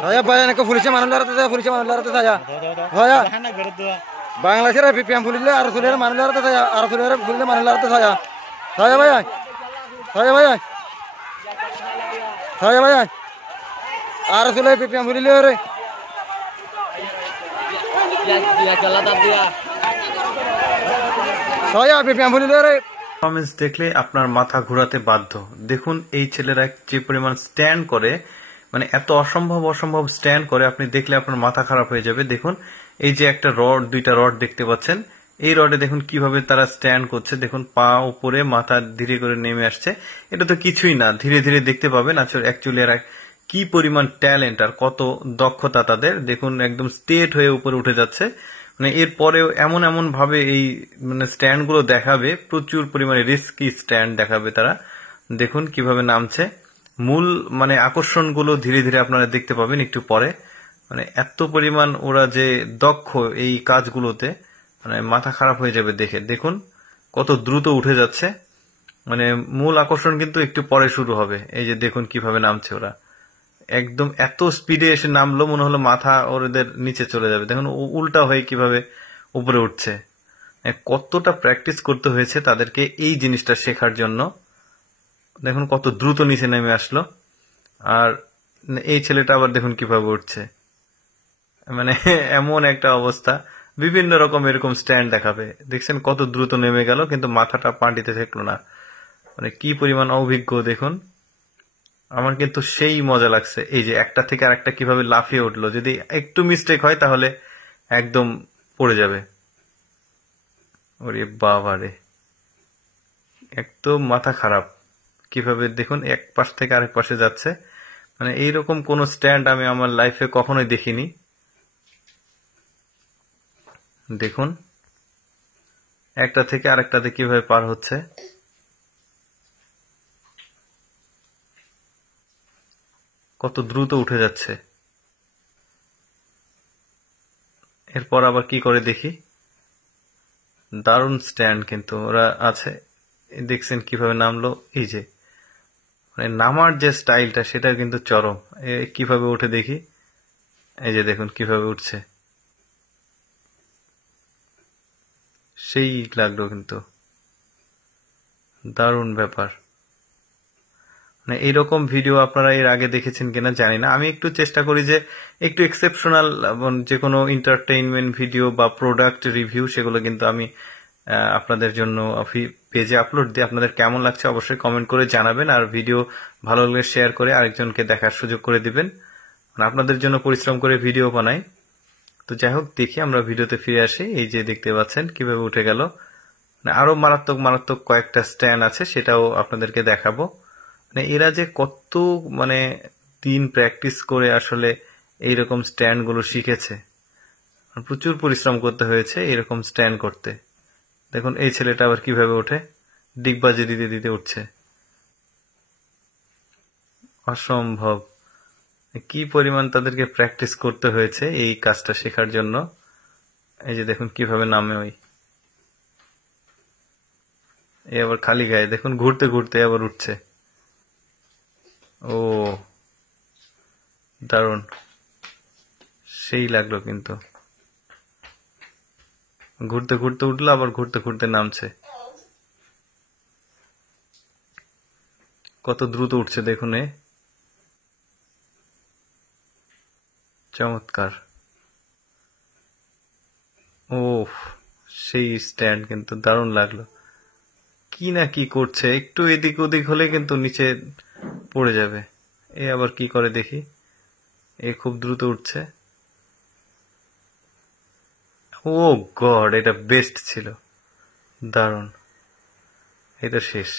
saya bayar ke polisi mana larat saya polisi mana larat saya Bangladesh re PPM polisi le arsulere mana larat saya arsulere polisi mana larat saya bayar arsulere PPM polisi le dia jalatan dia saya PPM polisi le comments দেখলে আপনার মাথা ঘোরাতে বাধ্য। দেখুন এই ছেলেরা যে পরিমাণ স্ট্যান্ড করে, মানে এত অসম্ভব স্ট্যান্ড করে, আপনি দেখলে আপনার মাথা খারাপ হয়ে যাবে। দেখুন এই যে একটা রড, দুইটা রড দেখতে পাচ্ছেন, এই রডে দেখুন কিভাবে তারা স্ট্যান্ড করছে। দেখুন পা উপরে, মাথা ধীরে করে নেমে আসছে। এটা তো কিছুই না, ধীরে ধীরে দেখতে পাবেন অ্যাকচুয়ালি এরা কি পরিমাণ ট্যালেন্ট আর কত দক্ষতা তাদের। দেখুন একদম স্ট্রেট হয়ে উপরে উঠে যাচ্ছে। মানে এরপরেও এমন ভাবে এই মানে স্ট্যান্ড গুলো দেখাবে, প্রচুর পরিমাণে রিস্কি স্ট্যান্ড দেখাবে তারা। দেখুন কিভাবে নামছে। মূল মানে আকর্ষণ গুলো ধীরে ধীরে আপনারা দেখতে পাবেন একটু পরে। মানে এত পরিমাণ ওরা যে দক্ষ এই কাজগুলোতে, মানে মাথা খারাপ হয়ে যাবে দেখে। দেখুন কত দ্রুত উঠে যাচ্ছে। মানে মূল আকর্ষণ কিন্তু একটু পরে শুরু হবে। এই যে দেখুন কিভাবে নামছে ওরা, একদম এত স্পিডে এসে নামলো, মনে হলো মাথা ওদের নিচে চলে যাবে। দেখুন উল্টা হয়ে কিভাবে উপরে উঠছে। কতটা প্র্যাকটিস করতে হয়েছে তাদেরকে এই জিনিসটা শেখার জন্য। দেখুন কত দ্রুত নিচে নেমে আসলো। আর এই ছেলেটা আবার দেখুন কিভাবে উঠছে। মানে এমন একটা অবস্থা, বিভিন্ন রকম এরকম স্ট্যান্ড দেখাবে। দেখছেন কত দ্রুত নেমে গেল, কিন্তু মাথাটা পানিতে ঠেকলো না। মানে কি পরিমাণ অভিজ্ঞ দেখুন। আমার কিন্তু সেই মজা লাগছে। এই যে একটা থেকে আরেকটা কিভাবে লাফিয়ে উঠলো, যদি একটু মিস্টেক হয় তাহলে একদম পড়ে যাবে। ওরে বাবা রে, একদম মাথা খারাপ। কিভাবে দেখুন এক পাশ থেকে আরেক পাশে যাচ্ছে। মানে এইরকম কোন স্ট্যান্ড আমি আমার লাইফে কখনোই দেখিনি। দেখুন একটা থেকে আরেকটাতে কিভাবে পার হচ্ছে। কত দ্রুত উঠে যাচ্ছে। এরপর আবার কি করে দেখি। দারুণ স্ট্যান্ড কিন্তু ওরা আছে। দেখছেন কিভাবে নামলো। এই যে মানে নামার যে স্টাইলটা, সেটা কিন্তু চরম। কিভাবে উঠে দেখি। এই যে দেখুন কিভাবে উঠছে, সেই লাগলো কিন্তু। দারুণ ব্যাপার। মানে এইরকম ভিডিও আপনারা এর আগে দেখেছেন কিনা জানি না। আমি একটু চেষ্টা করি যে একটু এক্সেপশনাল যে কোনো এন্টারটেইনমেন্ট ভিডিও বা প্রোডাক্ট রিভিউ, সেগুলো কিন্তু আমি আপনাদের জন্য পেজে আপলোড দিই। আপনাদের কেমন লাগছে অবশ্যই কমেন্ট করে জানাবেন। আর ভিডিও ভালো লাগলে শেয়ার করে আরেকজনকে দেখার সুযোগ করে দিবেন। মানে আপনাদের জন্য পরিশ্রম করে ভিডিও বানাই। তো যাই হোক, দেখি আমরা ভিডিওতে ফিরে আসি। এই যে দেখতে পাচ্ছেন কিভাবে উঠে গেল। মানে আরো মারাত্মক কয়েকটা স্ট্যান্ড আছে, সেটাও আপনাদেরকে দেখাবো। মানে এরা যে কত মানে দিন প্র্যাকটিস করে আসলে এইরকম স্ট্যান্ড গুলো শিখেছে। প্রচুর পরিশ্রম করতে হয়েছে এরকম স্ট্যান্ড করতে। দেখুন এই ছেলেটা আবার কিভাবে ওঠে, ডিগবাজি দিতে দিতে উঠছে। অসম্ভব কি পরিমাণ তাদেরকে প্র্যাকটিস করতে হয়েছে এই কাজটা শেখার জন্য। এই যে দেখুন কিভাবে নামে ওই। এই আবার খালি গায়ে দেখুন ঘুরতে ঘুরতে আবার উঠছে। ও দারুণ, সেই লাগলো কিন্তু। ঘুরতে ঘুরতে উঠলো, আবার ঘুরতে ঘুরতে নামছে। কত দ্রুত উঠছে দেখুন। চমৎকার। ও সেই স্ট্যান্ড কিন্তু দারুণ লাগলো। কি না কি করছে, একটু এদিক ওদিক হলে কিন্তু নিচে পড়ে যাবে। এ আবার কি করে দেখি। এ খুব দ্রুত উঠছে। ও গড, এটা বেস্ট ছিল, দারুণ। এটা শেষ।